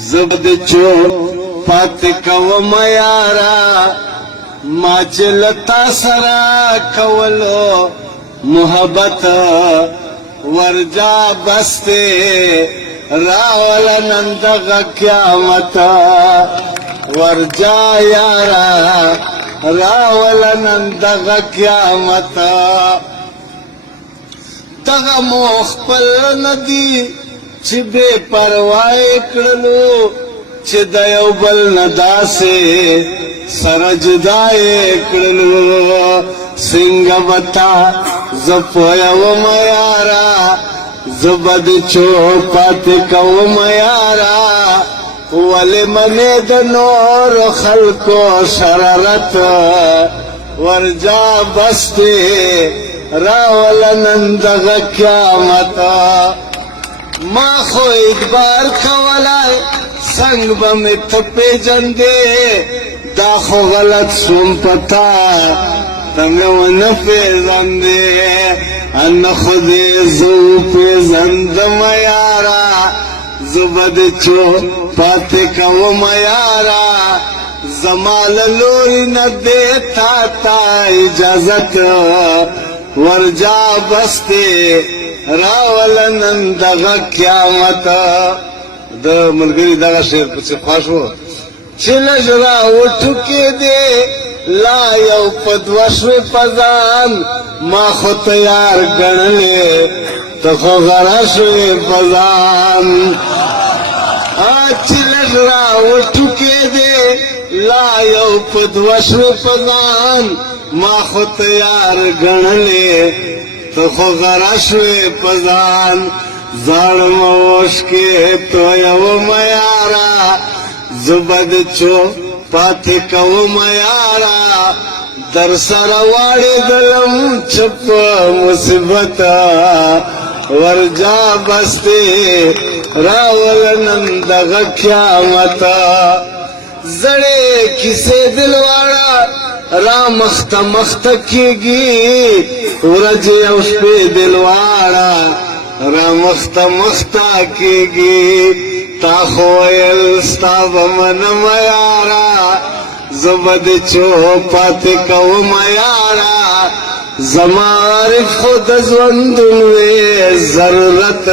زبد چو پات کوم یارا ما چې لتا سره کولو محبت ورجا بسته راول نن دغه قیامت ورجا یارا راول نن دغه قیامت دغه مخبل ندی چې بے پروايي کړلو چې د یو بل نه داسې سره جدای کړلو څنګه وتا زپویم یارا زبد چوپات کوم یارا ولی منی د نور خلقو شرارت ورجا بستی راول نن دغه قیامت ما خو ادبار کولای څنګه به مې ته پیژندې دا خو غلط سوم پتا ته مې ونه پیژندې ان خودې زه پیژندم یارا زبد چو پاتې کوم یارا زما له لورې نه دې تا ته اجازت ورجا بستې راول نن دغه قیامت د ملګري دغه شعر پسې خوښ و چې لږ راوټوکې دی لا یو په دوه شوې په ځان ما خو تیار ګڼلې ته خو غره شوې په ځان چې لږ راوټوکې دی لا یو په دوه شوې په ځان ما خو تیار ګڼلې ته خو غره شوې په ځان زړم اوښکې تویوم یارا زبد چو پاتې کوم یارا در سره واړېدلم چپ مصیبت ورجا بستې راول نن دغه قیامت زړې کیسې دلواړه را مخته مخته کېږي ورځې او شپې دلواړه را مخته مخته کېږي تا خو ویل ستا به منم یارا زبد چو پاتې کوم یارا زما عارف خو د ژوندون وې ضرورت